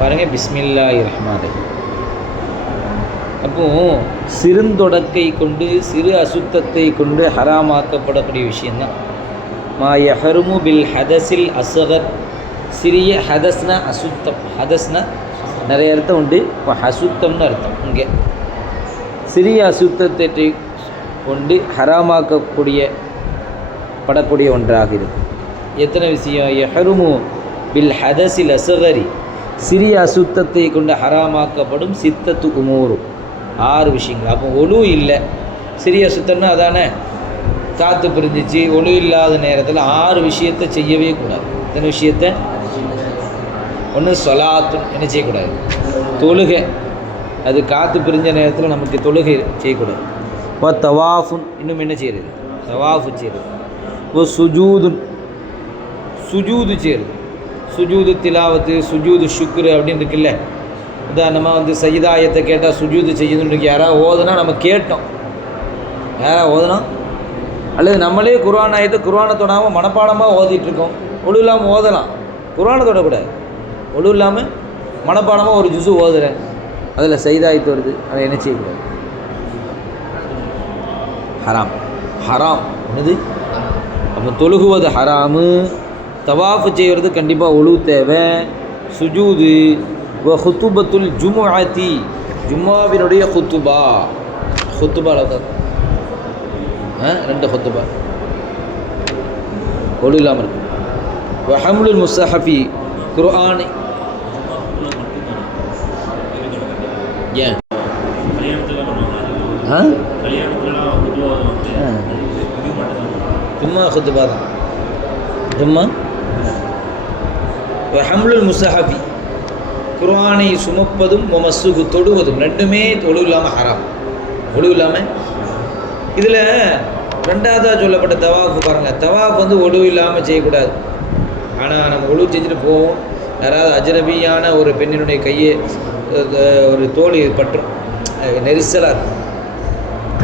பாருங்கள் பிஸ்மில்லா ரஹ்மான். அப்போது அப்போ சிறுந்தொடக்கை கொண்டு சிறு அசுத்தத்தை கொண்டு ஹராமாக்கப்படக்கூடிய விஷயந்தான் மா யஹருமு பில் ஹதஸில் அசகர் சிறிய ஹதஸ்னா அசுத்தம். ஹதஸ்னா நிறைய அர்த்தம் உண்டு. இப்போ அசுத்தம்னு அர்த்தம் இங்கே. சிறிய அசுத்தத்தை கொண்டு ஹராமாக்கக்கூடிய படக்கூடிய ஒன்றாக இருக்கும். எத்தனை விஷயம்? யஹருமு பில் ஹதஸில் அசகரி சிறிய அசுத்தத்தை கொண்டு ஹராமாக்கப்படும் சித்தத்து உமூரு ஆறு விஷயங்கள். அப்போ ஒழு இல்லை. சிறிய அசுத்தம்னா அதானே? காற்று பிரிஞ்சிச்சு. ஒழு இல்லாத நேரத்தில் ஆறு விஷயத்தை செய்யவே கூடாது. இத்தனை விஷயத்தை? ஒன்று சொலாத்து என்ன செய்யக்கூடாது? தொழுகை. அது காற்று பிரிஞ்ச நேரத்தில் நமக்கு தொழுகை செய்யக்கூடாது. ஓ தவாஃபுன் இன்னும் என்ன செய்கிறது தவாஃபு செய்கிறது ஓ சுஜூதுன். சுஜூது செய்கிறது சுஜூது திலாவத்து சுஜூது சுக்ரு அப்படின்னு இருக்குல்ல. உதாரணமாக வந்து சைதாயத்தை கேட்டால் சுஜூது செய்யுதுன்னு இருக்கு. யாராவது ஓதுனா நம்ம கேட்டோம். யாராவது ஓதுனா? அல்லது நம்மளே குரான் ஆயத்தை குர்ஆனை தொடாமல் மனப்பாடமாக ஓதிட்டுருக்கோம். ஒழு இல்லாமல் ஓதலாம். குர்ஆனை தொடக்கூடாது. ஒழு இல்லாமல் மனப்பாடமாக ஒரு ஜுசு ஓதுறேன். அதில் சைதாயத்து வருது. அதை என்ன செய்யக்கூடாது? ஹராம். ஹராம். என்னது? அப்போ தொழுகுவது ஹராமு. தவாஃபு செய்கிறது கண்டிப்பாக ஒழு தேவை. சுஜூது வ ஹுத்துபத்துல் ஜுமுஅத்தி ஜும்மாவினுடைய ஹுத்துபா ஹுத்துபா ஆ ரெண்டு ஹுத்துபா ஒழு இல்லாமல் இருக்கும் வஹமுலுல் முஸ்ஹஃபி குர்ஆனை. ஏன். ஜும்மா ஹுத்துபா தான். ஜும்மா? ஹம்லுல் முசஹபி குர்ஆனை சுமப்பதும் மொமசுகு தொடுவதும் ரெண்டுமே ஒழு இல்லாமல் ஹராம். ஒழு இல்லாமல் இதில் ரெண்டாவதாக சொல்லப்பட்ட தவாஃபு பாருங்கள் தவாஃப் வந்து ஒழு இல்லாமல் செய்யக்கூடாது. ஆனால் நம்ம ஒழு செஞ்சுட்டு போவோம். யாராவது அஜனபியான ஒரு பெண்ணினுடைய கையை ஒரு தோல் பற்றும் நெரிசலாக இருக்கும்.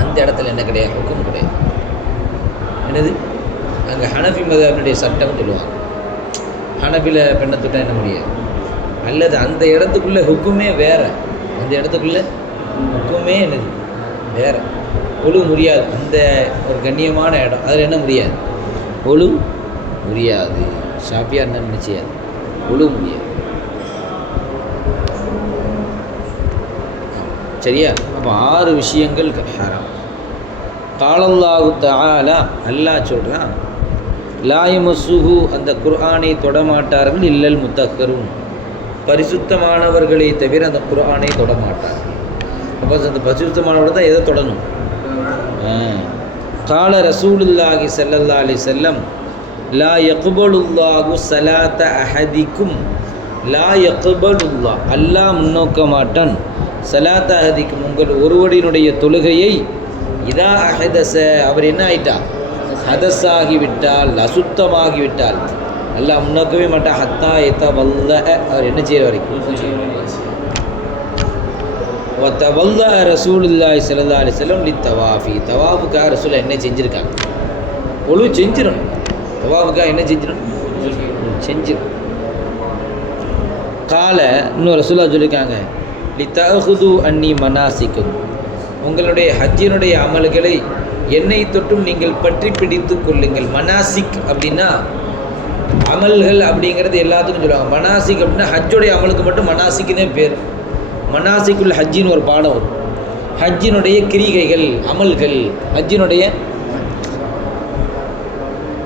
அந்த இடத்துல என்ன கிடையாது? ஹுக்கும் கிடையாது. என்னது? அங்கே ஹனஃபி மதனுடைய சட்டம்னு சொல்லுவாங்க. ஹனபில பெண்ணை தொட்டால் என்ன முடியாது? அல்லது அந்த இடத்துக்குள்ளே ஹுக்குமே வேற. அந்த இடத்துக்குள்ளே ஹுக்குமே என்னது? வேற. ஒழு முடியாது. அந்த ஒரு கண்ணியமான இடம். அதில் என்ன முடியாது? ஒழு முடியாது. ஷாப்பியாக என்ன நினச்சியாது ஒழு முடியாது. சரியா? அப்போ ஆறு விஷயங்கள் ஹராம். காலல்லாஹு தஆலா அல்லாஹ் சொல்கிறான் லாயமசுகு அந்த குர்ஆனை தொடமாட்டார்கள் இல்லல் முத்தகரும் பரிசுத்தமானவர்களை தவிர அந்த குர்ஆனை தொடமாட்டார்கள். அப்போ அந்த பரிசுத்தமானவர் தான் எதை தொடணும்? கால ரசூலுல்லாஹி ஸல்லல்லாஹு அலி செல்லம் லா யக்குபலுல்லாஹு சலாத்த அஹதிக்கும் லா யக்குபலுல்லா அல்லாஹ் முன்னோக்க மாட்டான் சலாத்த அஹதிக்கும் உங்கள் ஒருவரினுடைய தொழுகையை இதா அஹதச அவர் என்ன ஆயிட்டா? ஹதஸாகி விட்டால் அசுத்தமாகி விட்டால் அல்லாஹ் முன்னோக்கவே மாட்டான். ஹத்தா எத்த வல்ல அவர் என்ன செய்கிற வரைக்கும்? வல்ல ரசூலுல்லாஹி ஸல்லல்லாஹு அலைஹி வஸல்லம் லி தவாஃபி. தவாஃபுக்காக ரசூல் என்ன செஞ்சுருக்காங்க? ஒழு செஞ்சிடணும். தவாஃபுக்காக என்ன செஞ்சிடணும்? செஞ்சிடணும். கால இன்னும் ரசூலா சொல்லியிருக்காங்க லி தஹுது அன்னி மனாசிக்கும். உங்களுடைய ஹஜ்ஜினுடைய அமல்களை என்னை தொட்டும் நீங்கள் பற்றி பிடித்து கொள்ளுங்கள். மனாசிக் அப்படின்னா அமல்கள் அப்படிங்கிறது எல்லாத்துக்கும் சொல்லுவாங்க. மனாசிக் அப்படின்னா ஹஜ்ஜுடைய அமலுக்கு மட்டும் மனாசிக்குனே பேர். மனாசிக்குள் ஹஜ்ஜின்னு ஒரு பாடம் வரும். ஹஜ்ஜினுடைய கிரிகைகள் அமல்கள் ஹஜ்ஜினுடைய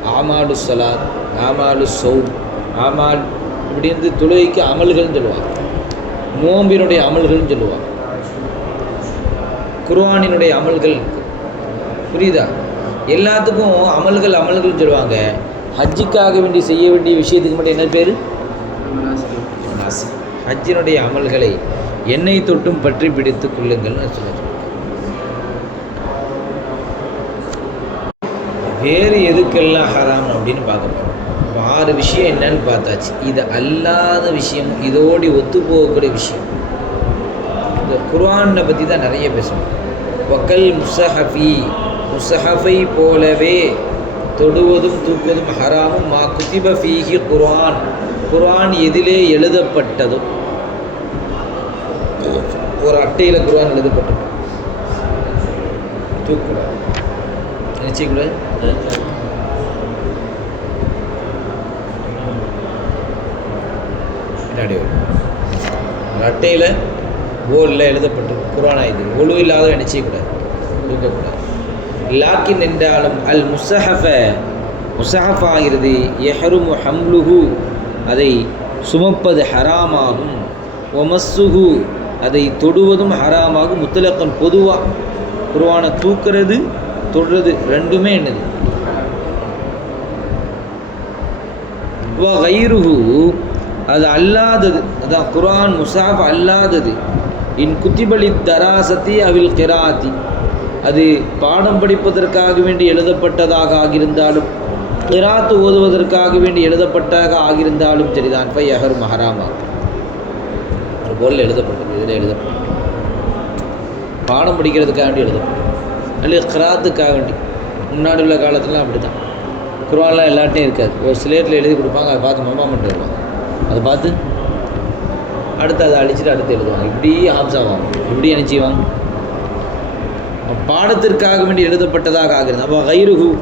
ஆமாடு சலாத் ஆமாடு சௌ ஆமால் இப்படி இருந்து தொழுகைக்கு அமல்கள்னு சொல்லுவாங்க. நோம்பினுடைய அமல்கள்னு சொல்லுவாங்க. குர்ஆனினுடைய அமல்கள் புரியுதா? எல்லாத்துக்கும் அமல்கள் அமல்கள்னு சொல்லுவாங்க. ஹஜ்ஜுக்காக வேண்டி செய்ய வேண்டிய விஷயத்துக்கு மட்டும் என்ன பேர்? ஹஜ்ஜினுடைய அமல்களை எண்ணெய் தொட்டும் பற்றி பிடித்துக் கொள்ளுங்கள்னு சொல்லுங்கள் வேறு எதுக்கெல்லாம் ஹராம் அப்படின்னு பார்க்க போகிறோம் இப்போ ஆறு விஷயம் என்னன்னு பார்த்தாச்சு. இது அல்லாத விஷயம் இதோடு ஒத்து போகக்கூடிய விஷயம். இந்த குர்ஆனை பற்றி தான் நிறைய பேசணும் வக்கல் முசஹஃபி முசஹஃபை போலவே தொடுவதும் தூக்குவதும் ஹராமும் மா குதிப ஃபீஹி குர்ஆன் குர்ஆன் எதிலே எழுதப்பட்டதும். ஒரு அட்டையில் குர்ஆன் எழுதப்பட்டது. தூக்கக்கூடாது நினச்சிக்கூடாது பின்னாடி வரும். ஒரு அட்டையில் ஓலில் எழுதப்பட்டது. குர்ஆன் ஆயுது ஒழு இல்லாத நினச்சிக்கூடாது தூக்கக்கூடாது. லாக்கின் என்றாலும் அல் முசஹஃப முசஹஃப் ஆகிறது எஹருமு ஹம்லுஹு அதை சுமப்பது ஹராமாகும். ஒமஸ்ஸுஹு அதை தொடுவதும் ஹராமாகும். முத்தலக்கன் பொதுவாக குர்ஆனை தூக்குறது தொடுறது ரெண்டுமே என்னது? வ அது அல்லாதது அதான் குரான் முசாஃப் அல்லாதது. இன் குத்திபலி தராசத்தி அவில் கிராத்தி அது பாடம் படிப்பதற்காக வேண்டி எழுதப்பட்டதாக ஆகியிருந்தாலும் கிராத்து ஓதுவதற்காக வேண்டி எழுதப்பட்டதாக ஆகியிருந்தாலும் சரிதான். பை அகர் மஹராமா. ஒரு போல் எழுதப்பட்டது இதில் எழுதப்பட்டது. பாடம் படிக்கிறதுக்காக வேண்டி எழுதப்பட்டது. அல்லது கிராத்துக்காக வேண்டி. முன்னாடி உள்ள காலத்துலாம் அப்படி தான் குருவான்லாம் எல்லாட்டையும் இருக்காது. ஒரு ஸ்லேட்டில் எழுதி கொடுப்பாங்க அதை பார்த்து மம்மா மட்டும் வருவாங்க அதை பார்த்து அடுத்து அதை அழிச்சிட்டு அடுத்து எழுதுவாங்க. இப்படி ஆப்ஸ் ஆவாங்க. இப்படி நினச்சிவாங்க பாடத்திற்காக வேண்டி எழுதப்பட்டதாக ஆகிறது. அப்போ கைருகு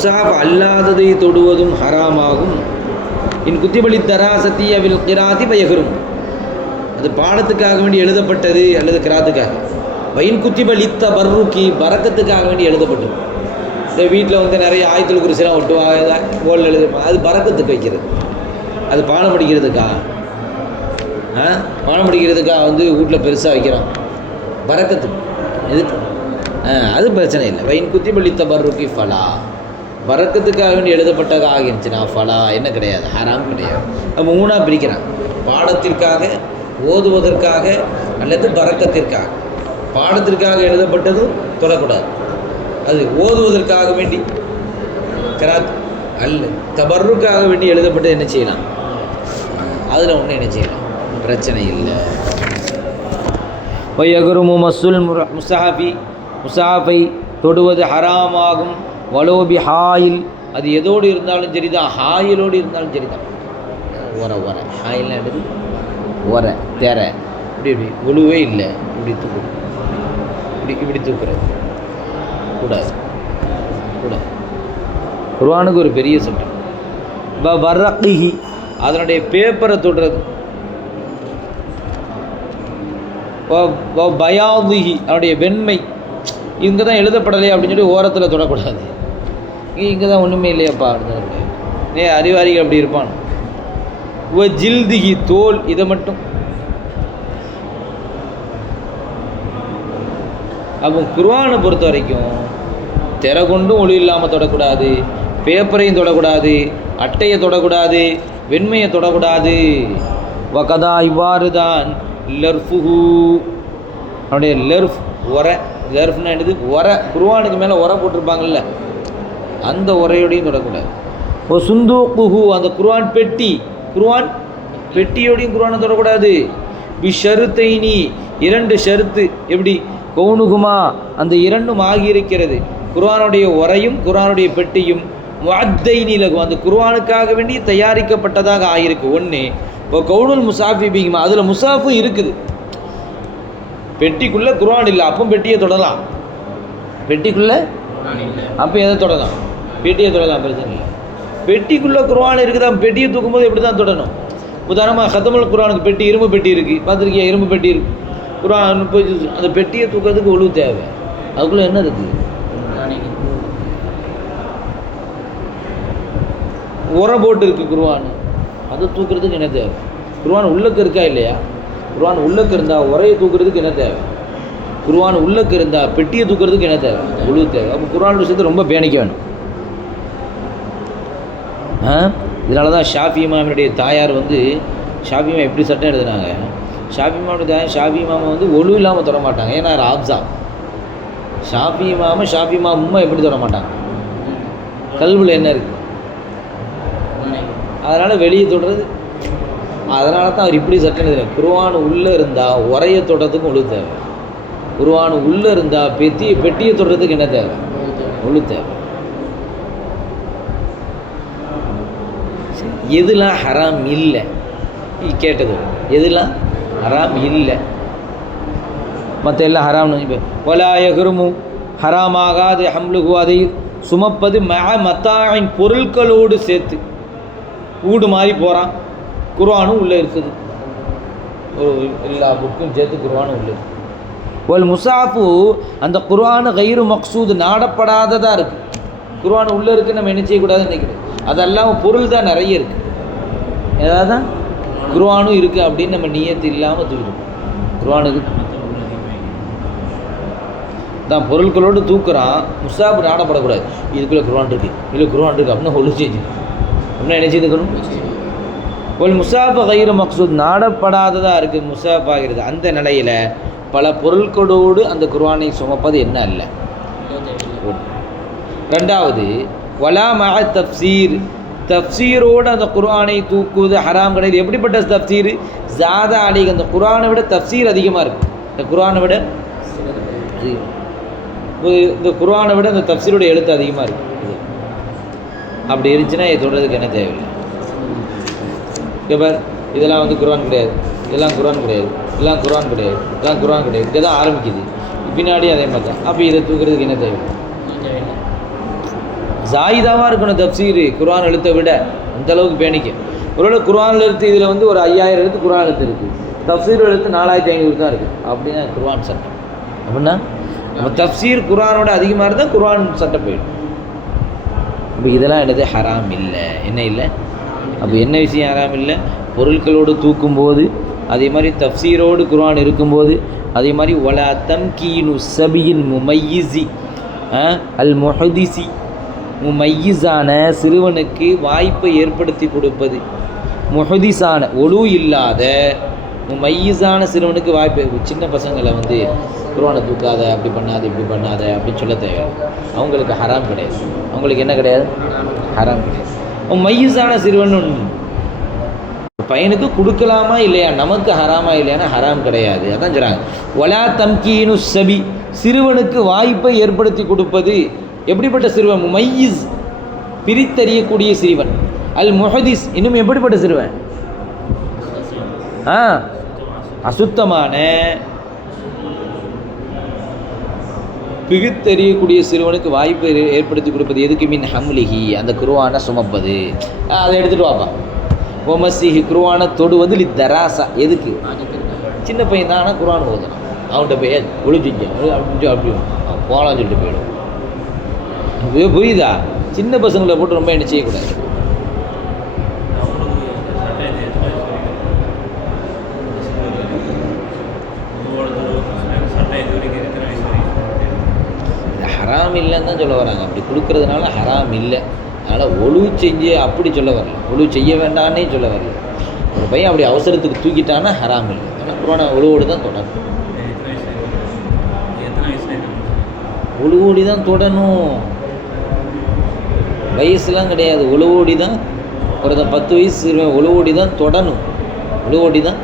முசாஃப் அல்லாததை தொடுவதும் ஹராமாகும். இன் குத்திபலி தராசத்தி அவில் கிராதி பயகரும் அது பாடத்துக்காக வேண்டி எழுதப்பட்டது அல்லது கிராத்துக்காக. வயின் குத்திபலி பர்ருக்கி பறக்கத்துக்காக வேண்டி எழுதப்பட்டது. இந்த வீட்டில் வந்து நிறைய ஆயத்தில் குறிச்சிலாம் ஒட்டுவாங்க போல் எழுதிருப்பாங்க. அது பறக்கத்துக்கு வைக்கிறது. அது பாடம் படிக்கிறதுக்கா? ஆ? பாடம் படிக்கிறதுக்கா வந்து வீட்டில் பெருசாக வைக்கிறோம் பறக்கத்துக்கு எதுக்கு? அது பிரச்சனை இல்லை. வைன் குத்தி பள்ளி பர்ருக்கி ஃபலா. பறக்கத்துக்காக வேண்டி எழுதப்பட்டதாக ஆகிருந்துச்சுன்னா ஃபலா என்ன கிடையாது? ஹராம் கிடையாது. நம்ம மூணாக பிரிக்கிறான். பாடத்திற்காக ஓதுவதற்காக அல்லது பறக்கத்திற்காக பாடத்திற்காக எழுதப்பட்டதும் தொடக்கூடாது. அது ஓதுவதற்காக வேண்டி கராத் அல்ல தபர்ருக்காக வேண்டி எழுதப்பட்டது என்ன செய்யலாம்? அதில் ஒன்றும் என்ன செய்யலாம்? பிரச்சனை இல்லை. வையகுருமு மசுல் முசாஃபி முசாஃபை தொடுவது ஹராமாகும். வலோபி ஹாயில் அது எதோடு இருந்தாலும் சரிதான். ஹாயிலோடு இருந்தாலும் சரிதான். உர உர ஹாயில் எடுத்து உர தெர. இப்படி இப்படி. ஒழுவே இல்லை. இப்படி தூக்கு. இப்படி இப்படி தூக்குறது. கூடாது. கூடாது. குர்வானுக்கு ஒரு பெரிய சட்டம் வ வர்ரகிஹி. அதனுடைய பேப்பரை தொடுறது. பயாதுகி அவனுடைய வெண்மை. இங்கே தான் எழுதப்படலை அப்படின்னு சொல்லி ஓரத்தில் தொடக்கூடாது. இங்கே தான் ஒன்றுமே இல்லையாப்பா அப்படின்னு ஏ அறிவாளிகள் அப்படி இருப்பான். வ ஜில்திகி தோல் இதை மட்டும். அப்போ குர்ஆனை பொறுத்த வரைக்கும் திரை கொண்டும் ஒளி இல்லாமல் தொடக்கூடாது. பேப்பரையும் தொடக்கூடாது. அட்டையை தொடக்கூடாது. வெண்மையை தொடக்கூடாது. வகதா இவ்வாறு தான் லர்ஃபுஹு அவனுடைய லெர்ஃப் உர. லெர்ஃப்னா என்னது? உர. குருவானுக்கு மேலே உர போட்டிருப்பாங்கல்ல. அந்த உரையோடையும் தொடக்கூடாது ஓ குஹு அந்த குருவான் பெட்டி. குருவான் பெட்டியோடையும் குருவானை தொடக்கூடாது பி ஷருத்தைனி. இரண்டு ஷருத்து. எப்படி? கவுனுகுமா அந்த இரண்டும் ஆகியிருக்கிறது. குர்ஆனுடைய உரையும் குர்ஆனுடைய பெட்டியும். வாத்தைனி லகு அந்த குர்ஆனுக்காக வேண்டி தயாரிக்கப்பட்டதாக ஆகியிருக்கு ஒன்று இப்போ கவுனுல் முசாஃபி பிகிமா அதில் முசாஃபு இருக்குது. பெட்டிக்குள்ளே குர்ஆன் இல்லை அப்போ பெட்டியை தொடலாம். பெட்டிக்குள்ளே? அப்போ எதை தொடலாம்? பெட்டியை தொடலாம் பிரச்சனை இல்லை. பெட்டிக்குள்ளே குர்ஆன் இருக்குதா? பெட்டியை தூக்கும்போது எப்படி தான் தொடணும்? உதாரணமாக ஹத்தமுல் குர்ஆனுக்கு பெட்டி இரும்பு பெட்டி இருக்குது பார்த்துருக்கியா? இரும்பு பெட்டி இருக்கு. குர்ஆன் போய் அந்த பெட்டியை தூக்கிறதுக்கு ஒழுவு தேவை. அதுக்குள்ளே என்ன இருக்குது உர போட்டு இருக்கு குர்ஆன். அதை தூக்குறதுக்கு என்ன தேவை? குருவான் உள்ளக்கு இருக்கா இல்லையா? குருவான் உள்ளக்கு இருந்தால் உரையை தூக்குறதுக்கு என்ன தேவை? குர்ஆன் உள்ளக்கு இருந்தால் பெட்டியை தூக்குறதுக்கு என்ன தேவை? உழுவு தேவை. அப்போ குர்ஆன் விஷயத்தை ரொம்ப பேணிக்க வேணும். இதனால தான் ஷாஃபி இமாமினுடைய தாயார் வந்து ஷாஃபி இமாம் எப்படி சட்டம் எழுதுனாங்க? ஷாஃபி இமாமுடைய தாயார் ஷாஃபி இமாமை வந்து ஒழு இல்லாமல் தொட மாட்டாங்க. ஏன்னா ஆப்ஸா ஷாஃபி இமாம ஷாஃபி இமாம் உம்மா எப்படி தொட மாட்டாங்க? கல்வியில் என்ன இருக்குது அதனால் வெளியே தொடுறது. அதனால தான் அவர் இப்படி சட்டம் எழுதுறாரு. குருவான் உள்ளே இருந்தால் உரையை தொடுறதுக்கும் ஒழு தேவை. குருவான் உள்ளே இருந்தால் பெத்தியை பெட்டியை தொடுறதுக்கு என்ன தேவை? ஒழு தேவை. எதுலாம் ஹராம் இல்லை? கேட்டது. எதுலாம் ஹராம் இல்லை? மற்ற எல்லாம் ஹராம்னு இப்போ ஒலாய குருமு ஹராமாகாது ஹம்லுகு அதை சுமப்பது ம மத்தாயின் பொருட்களோடு சேர்த்து. ஊடு மாதிரி போகிறான் குர்வானும் உள்ளே இருக்குது. ஒரு எல்லா புக்கும் சேர்த்து குர்வானும் உள்ளே இருக்குது ஒல் முசாஃபு அந்த குர்வானு கயிறு மக்சூது நாடப்படாததாக இருக்குது குர்வானு உள்ளே இருக்குது நம்ம என்ன செய்யக்கூடாதுன்னு நினைக்கிறேன் அதெல்லாம் பொருள் தான் நிறைய இருக்குது ஏதாவது? தான் குர்வானும் இருக்குது அப்படின்னு நம்ம நியத்து இல்லாமல் தூக்கிடும் குர்ஆனுக்கு தான் பொருட்களோடு தூக்குறான். முசாஃபு நாடப்படக்கூடாது. இதுக்குள்ளே குருவான் இருக்குது இல்லை குருவான் இருக்குது அப்படின்னு ஒழு செஞ்சு அப்படின்னா என்ன செய்துக்கணும் ஒரு முசாஃப கயிறு மக்சூத் நாடப்படாததாக இருக்குது முசாஃப் ஆகிறது அந்த நிலையில் பல பொருட்களோடு அந்த குர்வானை சுமப்பது என்ன அல்ல? ரெண்டாவது வலா மக தப்சீர் தப்சீரோடு அந்த குர்ஆனை தூக்குவது ஹராம் கிடையாது. எப்படிப்பட்ட தப்சீர் ஜாதா அலி அந்த குரானை விட தப்சீர் அதிகமாக இருக்குது இந்த குரானை விட இந்த குரானை விட அந்த தப்சீரோட எழுத்து அதிகமாக இருக்குது அப்படி இருந்துச்சுன்னா இது சொல்கிறதுக்கு என்ன தேவையில்லை. இங்க பார் இதெல்லாம் வந்து குர்ஆன் கிடையாது. இதெல்லாம் குரான் கிடையாது. இதெல்லாம் குர்ஆன் கிடையாது. இதெல்லாம் குர்ஆன் கிடையாது. இங்கே தான் ஆரம்பிக்குது. பின்னாடி அதே மாதிரி தான். அப்போ இதை தூக்குறதுக்கு என்ன தேவை ஜாயிதாவாக இருக்கணும் தப்சீர். குர்ஆன் எழுத்தை விட அந்த அளவுக்கு பேணிக்க. ஒருவேளை குர்ஆன் எழுத்து இதில் வந்து ஒரு ஐயாயிரம் எழுத்து குர்ஆன் எழுத்து இருக்குது தப்சீர் எழுத்து நாலாயிரத்தி ஐநூறு தான் இருக்குது அப்படின்னா குர்ஆன் சட்டம். அப்படின்னா நம்ம தப்சீர் குர்ஆனோட அதிகமாக இருந்தால் குர்ஆன் சட்டம் போயிடும். அப்போ இதெல்லாம் என்னது? ஹராம் இல்லை. என்ன இல்லை? அப்போ என்ன விஷயம் ஹராம் இல்லை? பொருட்களோடு தூக்கும்போது அதே மாதிரி தப்சீரோடு குர்ஆன் இருக்கும்போது அதே மாதிரி ஒலா தம்கீனு சபியின் முமையிசி அல் முஹதிசி முமையிஸான சிறுவனுக்கு வாய்ப்பை ஏற்படுத்தி கொடுப்பது. முஹதிஸான ஒழு இல்லாத முமையிஸான சிறுவனுக்கு வாய்ப்பு சின்ன பசங்களை வந்து குருவானை தூக்காத அப்படி பண்ணாத இப்படி பண்ணாத அப்படின்னு சொல்ல தேவையில்லை அவங்களுக்கு ஹராம் கிடையாது. அவங்களுக்கு என்ன கிடையாது? ஹராம் கிடையாது. அவன் சிறுவன். ஒண்ணு. பையனுக்கு கொடுக்கலாமா இல்லையா? நமக்கு ஹராமா இல்லையானா ஹராம் கிடையாது. அதான் சொல்கிறாங்க ஒலா தம்கீனு சபி. சிறுவனுக்கு வாய்ப்பை ஏற்படுத்தி கொடுப்பது எப்படிப்பட்ட சிறுவன்? மையிஸ் பிரித்தறியக்கூடிய சிறுவன். அல் முஹதிஸ் இன்னும் எப்படிப்பட்ட சிறுவன்? ஆ அசுத்தமான பிகுத்தெறியக்கூடிய சிறுவனுக்கு வாய்ப்பு ஏற்படுத்தி கொடுப்பது எதுக்கு? மின் ஹம்லிஹி அந்த குருவானை சுமப்பது. அதை எடுத்துகிட்டு வாப்பா. ஒமசிஹி குருவானை தொடுவது லி தராசா. எதுக்கு? சின்ன பையன் தான் ஆனால் குருவான் ஓதணும் அவன்கிட்ட போய் ஒளிஞ்சிங்க அப்படி அப்படி. போகலான்னு சொல்லிட்டு போயிடும். புரியுதா? சின்ன பசங்களை போட்டு ரொம்ப என்ன செய்யக்கூடாது. ஹராம் இல்லைன்னு தான் சொல்ல வராங்க. அப்படி கொடுக்கறதுனால ஹராம் இல்லை. அதனால் ஒழு செஞ்சு அப்படி சொல்ல வரல. ஒழு செய்ய வேண்டான்னே சொல்ல வரல. ஒரு பையன் அப்படி அவசரத்துக்கு தூக்கிட்டான்னா ஹராம் இல்லை. ஆனால் குரானை ஒழுவோடு தான் தொடரும் ஒழுவோடி தான் தொடணும். வயசுலாம் கிடையாது. ஒழுவோடி தான் ஒரு பத்து வயசு சிறுவன் ஒழுவோடி தான் தொடணும். ஒழுவோடி தான்.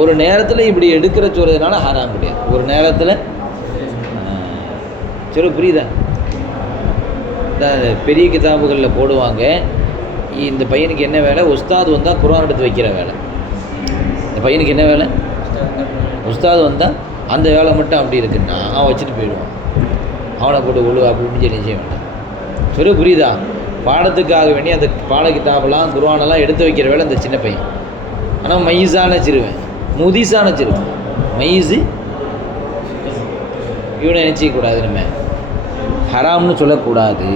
ஒரு நேரத்தில் இப்படி எடுக்கிற சொல்கிறதுனால ஹராம் கிடையாது. ஒரு நேரத்தில் சரி புரியுதா? பெரிய கிதாபுகளில் போடுவாங்க. இந்த பையனுக்கு என்ன வேலை? உஸ்தாது வந்தால் குரான் எடுத்து வைக்கிற வேலை. இந்த பையனுக்கு என்ன வேலை? உஸ்தாது வந்தால் அந்த வேலை மட்டும் அப்படி இருக்குன்னா அவன் வச்சுட்டு போயிடுவான். அவனை போட்டு ஒழு அப்படின்னு சொல்லி செய்ய வேண்டாம். சரி புரியுதா? பாடத்துக்காக வேண்டி அந்த பாட கிதாபெல்லாம் குருவானெல்லாம் எடுத்து வைக்கிற வேலை இந்த சின்ன பையன். ஆனால் மைஸான சிறுவன் முதிசான சிறுவன் மைஸு இவனை நினச்சிக்கூடாது நம்ம. ஹராம்னு சொல்லக்கூடாது.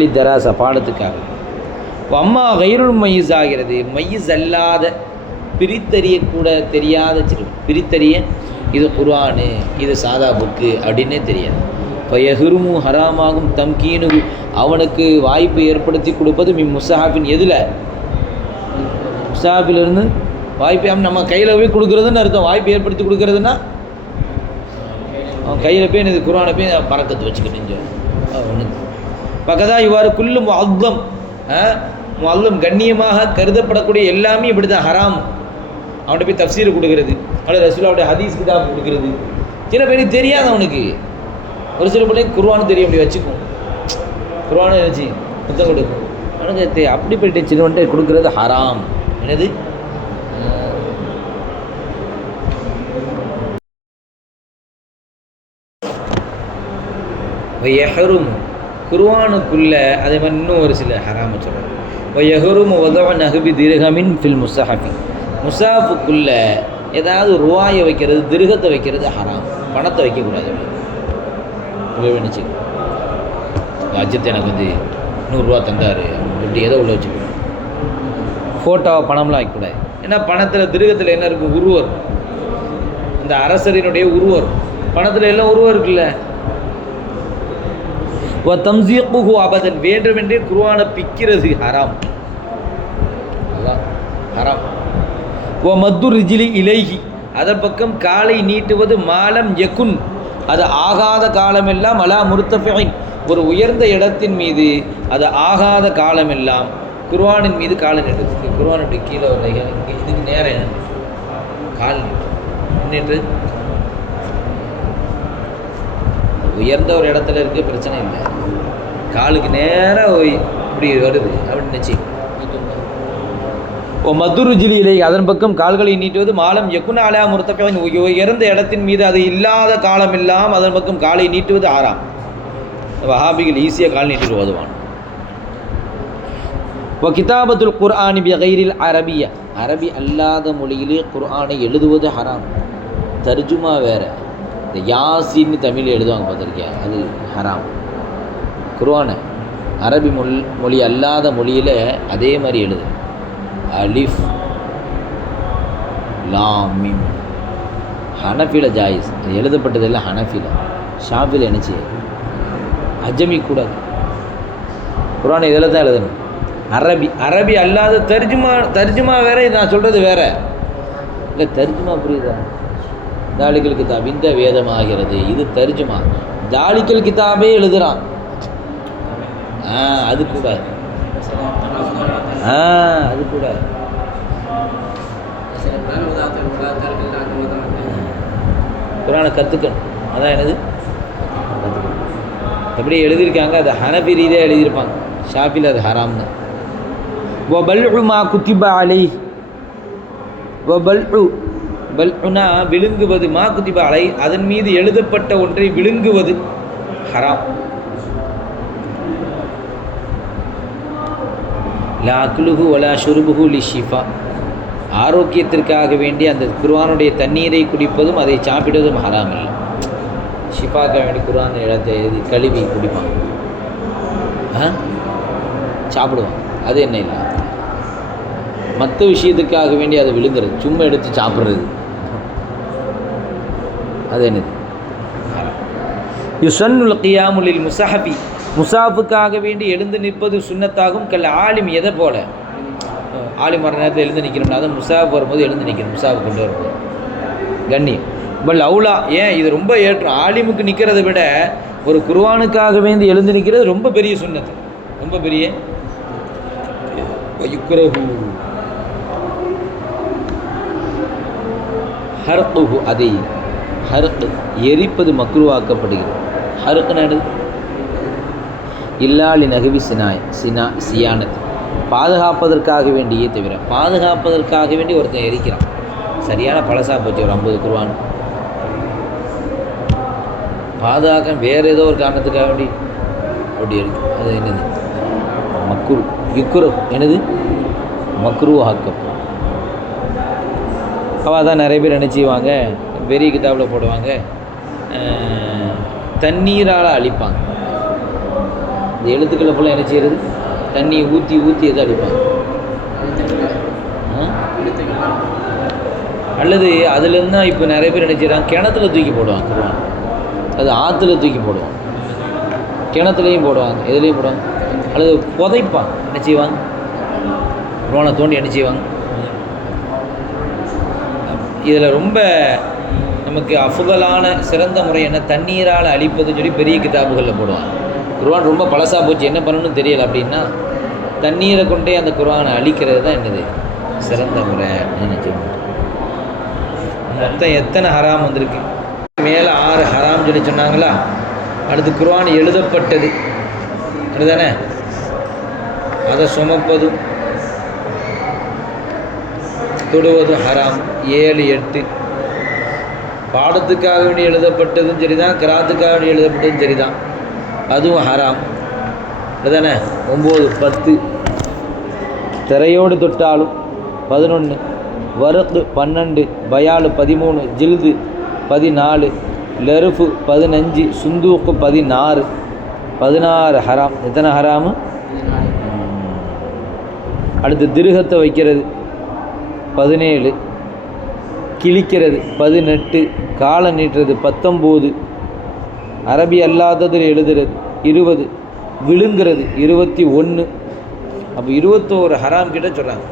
லித்தராசா பாடத்துக்காக. அம்மா கயிறுள் மையஸ் ஆகிறது. மையஸ் அல்லாத பிரித்தறியக்கூட தெரியாத சிறு பிரித்தறிய இது குர்ஆனு இது சாதா புக்கு அப்படின்னே தெரியாது. இப்போ எஹிருமு ஹராமாகும் தம்கீனு அவனுக்கு வாய்ப்பு ஏற்படுத்தி கொடுப்பது மி முசாஹாபின் எதில்? முசாஹாபிலிருந்து வாய்ப்பு நம்ம கையில் போய் கொடுக்குறதுன்னு அர்த்தம். வாய்ப்பு ஏற்படுத்தி கொடுக்குறதுன்னா அவன் கையில் போய் எனக்கு குரானை போய் பறக்கத்து வச்சுக்கிட்டு ஒன்று பக்கதா இவ்வாறு குல்லு முஅல்லம் முஅல்லம் கண்ணியமாக கருதப்படக்கூடிய எல்லாமே இப்படி தான் ஹராம். அவன்கிட்ட போய் தப்சீர் கொடுக்கறது. அல்லது ரசூலாவுடைய ஹதீஸ் கிதாப் கொடுக்குறது. சில பேருக்கு தெரியாது அவனுக்கு. ஒரு சில பிள்ளைங்க குருவானு தெரியும் அப்படி வச்சுக்கும். குருவானு நினச்சி புத்தம் கொடுக்கும். அவனுக்கு அப்படிப்பட்ட சிறுவன்ட்டு கொடுக்கறது ஹராம். என்னது? வையஹரும். குர்வானுக்குள்ளே அதே மாதிரி இன்னும் ஒரு சில ஹராம சொல்கிறாங்க வையஹரும் உதவ நகுபி திருகமின் ஃபில் முசாஃபி முசாஃபுக்குள்ளே ஏதாவது ரூபாயை வைக்கிறது திருகத்தை வைக்கிறது ஹராம். பணத்தை வைக்கக்கூடாது. நினச்சி. அஜித் எனக்கு வந்து நூறுரூவா தந்தார். இப்படி ஏதோ உள்ள வச்சுக்கணும். ஃபோட்டோவை பணம்லாம் வைக்கக்கூடாது. ஏன்னா பணத்தில் திருகத்தில் என்ன இருக்கும் உருவம். இந்த அரசரினுடைய உருவம். பணத்தில் எல்லாம் உருவம் இருக்குல்ல. வ தம்சீக்குஹு அபதன். வேண்டுமென்றே குருவானை பிக்கிறது ஹராம். அதான் ஹராம். ஓ மத்து ரிஜிலி இலைகி அதன் பக்கம் காலை நீட்டுவது மாலம் யகுன். அது ஆகாத காலமெல்லாம் அலா முர்த்தஃபின் ஒரு உயர்ந்த இடத்தின் மீது அது ஆகாத காலமெல்லாம் குர்வானின் மீது காலை நீட்டுது குர்வானுடைய கீழே ஒரு இதுக்கு நேரம் என்ன? கால் நீட்டு. உயர்ந்த ஒரு இடத்துல இருக்க பிரச்சனை இல்லை. காலுக்கு நேராக இப்படி வருது அப்படின்னு நினச்சி. ஓ மதுரு ஜிலியிலே அதன் பக்கம் கால்களை நீட்டுவது மாலம். எக்குனாலா அலா உயர்ந்த இடத்தின் மீது அது இல்லாத காலம் எல்லாம் அதன் பக்கம் காலை நீட்டுவது ஆறாம். வஹாபிகள் ஈஸியாக கால் நீட்டிட்டு ஓதுவான் ஓ கிதாபத்துல் குர்ஆனி பகைரில் அரபிய. அரபி அல்லாத மொழியிலே குர்ஆனை எழுதுவது ஹராம். தர்ஜுமா வேற. இந்த யாசின்னு தமிழில் எழுதுவாங்க பார்த்துருக்கியா? அது ஹராம். குர்ஆனை. அரபி மொழி மொழி அல்லாத மொழியில் அதே மாதிரி எழுது அலிஃப் லாமிம். ஹனஃபில ஜாயிஸ். அது எழுதப்பட்டதெல்லாம் ஹனஃபில. ஷாஃபில் நினச்சி. அஜமி கூடாது குரான் இதில் தான் எழுதணும். அரபி அரபி அல்லாத தர்ஜுமா தர்ஜுமா வேற நான் சொல்கிறது வேற. இல்லை தர்ஜுமா புரியுதா? தாலிக்கல் கிதாப் இந்த வேதமாகிறது. இது தர்ஜுமா. தாலிக்கல் கிதாபே எழுதுகிறான் ஆ அது கூடாது ஆ அது கூட. குரானை கற்றுக்கணும் அதான் என்னது? எப்படி எழுதியிருக்காங்க. அது ஹனபி ரீதியாக எழுதியிருப்பாங்க. ஷாப்பில் அது ஹராம் தான் வபல்உ மா ஓ பல் வபல்உ விழுங்குவது மா குதிபாலை அலை அதன் மீது எழுதப்பட்ட ஒன்றை விழுங்குவது ஹராம். லா குழுகு வலா ஷுருபுஹு லி ஷிஃபா. ஆரோக்கியத்திற்காக வேண்டி அந்த குருவானுடைய தண்ணீரை குடிப்பதும் அதை சாப்பிடுவதும் ஹராம் இல்லை ஷிஃபாக்க வேண்டி குர்ஆன் இடத்தை எழுதி கழுவி குடிப்பான். சாப்பிடுவான். அது என்ன இல்லை மற்ற விஷயத்துக்காக வேண்டி அதை விழுங்குறது. சும்மா எடுத்து சாப்பிட்றது. அது என்னது? யுசன்னுல் கியாமுலில் முசாஹபி முசாஃபுக்காக வேண்டி எழுந்து நிற்பது சுண்ணத்தாகும். கல் ஆலிம் எதை போல? ஆலிம் வர நேரத்தில் எழுந்து நிற்கணும்னா அதை முசாஃப் வரும்போது எழுந்து நிற்கணும் முசாஃப் கொண்டு வரும்போது. கண்ணி. பல் அவுலா ஏன் இது ரொம்ப ஏற்றம்? ஆலிமுக்கு நிற்கிறத விட ஒரு குர்வானுக்காக வேண்டி எழுந்து நிற்கிறது ரொம்ப பெரிய சுண்ணத்து. ரொம்ப பெரிய. யுக்ரஹு ஹர்குஹு அதை ஹருக்கு எரிப்பது மக்ருவாக்கப்படுகிறது. ஹர்க் நடு நகவி சினாய் சினா சியானது. பாதுகாப்பதற்காக வேண்டியே தவிர பாதுகாப்பதற்காக வேண்டி ஒருத்தன் எரிக்கிறான். சரியான பழசா போச்சு ஒரு ஐம்பது குருவான். பாதுகாக்க வேறு ஏதோ ஒரு காரணத்துக்காக வேண்டி அப்படி இருக்கு. அது என்னது? மக்குரு யுக்குரு என்னது? மக்ரு அவள் தான் நிறைய பேர் நினச்சிவாங்க பெரிய கிதாபில் போடுவாங்க. தண்ணீரால் அழிப்பாங்க. இந்த எழுத்துக்களை ஃபுல்லாக என்ன செய்யறது? தண்ணி ஊற்றி ஊற்றி எதை அடிப்பாங்க ஆ? அல்லது அதுலேருந்து தான் இப்போ நிறைய பேர் என்ன செய்கிறாங்க கிணத்துல தூக்கி போடுவாங்க அது ஆற்றுல தூக்கி போடுவாங்க. கிணத்துலையும் போடுவாங்க. எதுலேயும் போடுவாங்க? அல்லது புதைப்பாங்க. என்ன செய்வாங்க? குர்ஆனை தோண்டி என்ன செய்வாங்க? இதில் ரொம்ப நமக்கு அஃபுதலான சிறந்த முறை என்ன? தண்ணீரால் அழிப்பதுன்னு சொல்லி பெரிய கிதாபுகளில் போடுவாங்க. குருவான் ரொம்ப பழசா போச்சு. என்ன பண்ணணும்னு தெரியல. அப்படின்னா தண்ணீரை கொண்டே அந்த குர்ஆனை அழிக்கிறது தான் என்னது? சிறந்த முறை நினைச்சுவாங்க மொத்தம் எத்தனை ஹராம் வந்திருக்கு? மேலே ஆறு ஹராம் சொல்லி சொன்னாங்களா? அடுத்து குர்ஆன் எழுதப்பட்டது. அதுதானே அதை சுமப்பதும் தொடுவதும் ஹராம். ஏழு எட்டு. பாடத்துக்காக வேண்டி எழுதப்பட்டதும் சரிதான் கிராத்துக்காக வேண்டி எழுதப்பட்டதும் சரிதான். அதுவும் ஹராம். அதுதானே ஒம்பது பத்து. திரையோடு தொட்டாலும் பதினொன்று வரத்து பன்னெண்டு பயாலு பதிமூணு ஜில்து பதினாலு லெருஃபு பதினஞ்சு சுந்தூக்கு பதினாறு. பதினாறு ஹராம். எத்தனை ஹராமு? அடுத்து திருகத்தை வைக்கிறது. பதினேழு. கிழிக்கிறது. பதினெட்டு. காலை நீட்டுறது. பத்தொம்போது. அரபி அல்லாததில் எழுதுறது. இருபது. விழுங்கிறது. இருபத்தி ஒன்று. அப்போ இருபத்தோரு ஹராம் கிட்ட சொல்கிறாங்க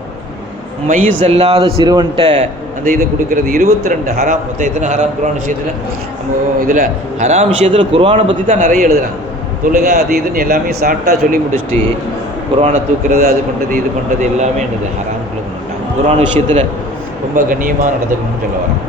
மைஸ் அல்லாத சிறுவன்கிட்ட அந்த இதை கொடுக்கறது. இருபத்தி ரெண்டு ஹராம். மொத்தம் எத்தனை ஹராம்? குர்ஆன் விஷயத்தில்? நம்ம இதில் ஹராம் விஷயத்தில் குரானை பற்றி தான் நிறைய எழுதுகிறாங்க தொழுகை அது இதுன்னு எல்லாமே சாட்டாக சொல்லி முடிச்சுட்டு குரானை தூக்குறது அது பண்ணுறது இது பண்ணுறது எல்லாமே என்னது? ஹராம்குள்ளே மாட்டாங்க குர்ஆன் விஷயத்தில் ரொம்ப கண்ணியமாக நடந்துக்கணும்னு சொல்ல வராங்க